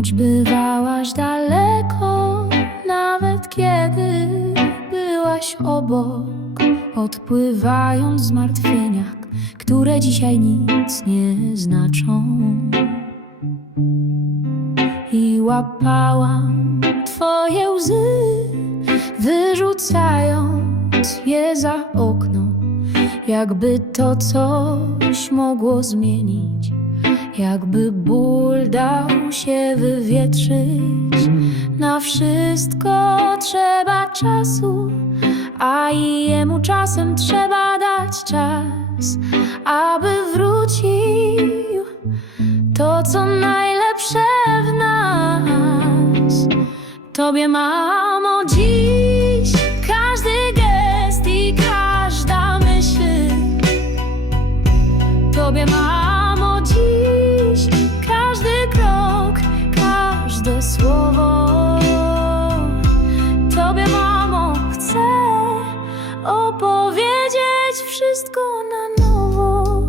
Choć bywałaś daleko, nawet kiedy byłaś obok, odpływając w zmartwieniach, które dzisiaj nic nie znaczą. I łapałam twoje łzy, wyrzucając je za okno, jakby to coś mogło zmienić. Jakby ból dał się wywietrzyć, na wszystko trzeba czasu, a i jemu czasem trzeba dać czas, aby wrócił to, co najlepsze w nas. Tobie, mamo, dziś każdy gest i każda myśl Tobie, mamo, słowo. Tobie, mamo, chcę opowiedzieć wszystko na nowo.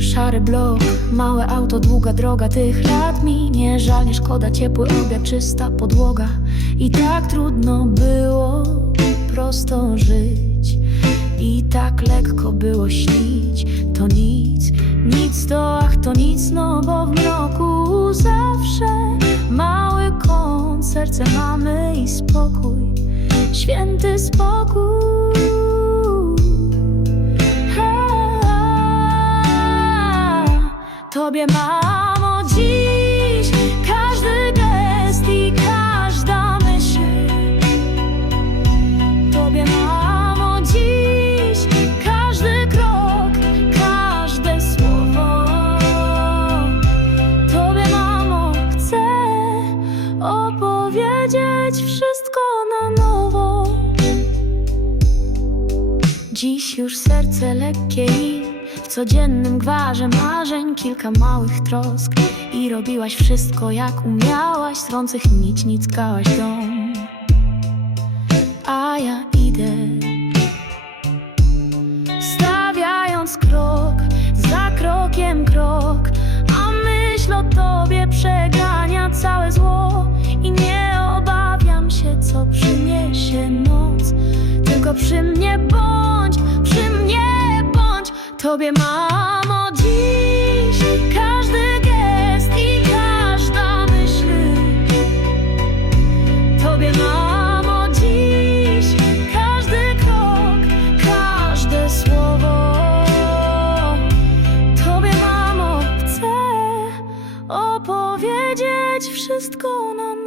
Szary blok, małe auto, długa droga tych lat mi nie żal, nie szkoda, ciepły obiad, czysta podłoga. I tak trudno było prosto żyć. I tak lekko było śnić, to nic, nic to ach to nic, no bo w mroku. Zawsze mały kąt, serce mamy i spokój, święty spokój. Ha, Tobie mamo dziś Dziś już serce lekkie i w codziennym gwarze marzeń kilka małych trosk. I robiłaś wszystko jak umiałaś, strących nić nickałaś dom a ja idę. Stawiając krok za krokiem krok, a myśl o tobie przegania całe zło. I nie obawiam się, co przyniesie noc, tylko przy mnie bądź. Tobie, mamo, dziś każdy gest i każda myśl Tobie, mamo, dziś każdy krok, każde słowo. Tobie, mamo, chcę opowiedzieć wszystko na nowo.